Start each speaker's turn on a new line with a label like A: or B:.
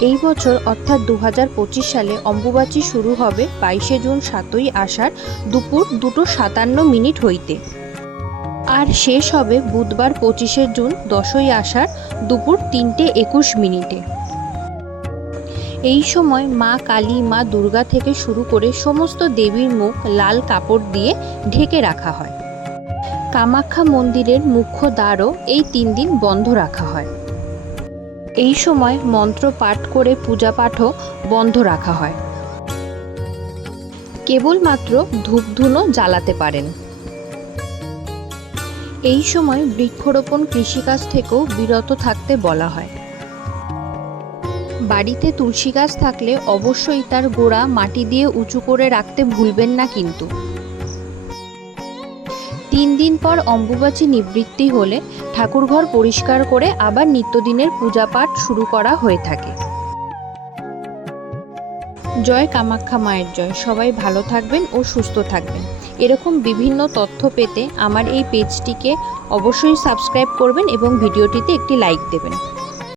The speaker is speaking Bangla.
A: এই বছর অর্থাৎ দু হাজার পঁচিশ সালে অম্বুবাচী শুরু হবে বাইশে জুন সাতই আষাঢ় দুপুর দুটো সাতান্ন মিনিট হইতে। আর শেষ হবে বুধবার পঁচিশে জুন দশই আষাঢ় দুপুর তিনটে একুশ মিনিটে। এই সময় মা কালী, মা দুর্গা থেকে শুরু করে সমস্ত দেবীর মুখ লাল কাপড় দিয়ে ঢেকে রাখা হয়। কামাখ্যা মন্দিরের মুখ্য দ্বারও এই তিন দিন বন্ধ রাখা হয়। এই সময় মন্ত্র পাঠ করে পূজা পাঠও বন্ধ রাখা হয়। কেবলমাত্র ধূপধুনো জ্বালাতে পারেন। এই সময় বৃক্ষরোপণ কৃষিকাজ থেকেও বিরত থাকতে বলা হয়। বাড়িতে তুলসী গাছ থাকলে অবশ্যই তার গোড়া মাটি দিয়ে উঁচু করে রাখতে ভুলবেন না কিন্তু। তিন দিন পর অম্বুবাচী নিবৃত্তি হলে ঠাকুরঘর পরিষ্কার করে আবার নিত্যদিনের পূজাপাঠ শুরু করা হয়ে থাকে। জয় কামাখ্যা মায়ের জয়। সবাই ভালো থাকবেন ও সুস্থ থাকবেন। এরকম বিভিন্ন তথ্য পেতে আমার এই পেজটিকে অবশ্যই সাবস্ক্রাইব করবেন এবং ভিডিওটিতে একটি লাইক দেবেন।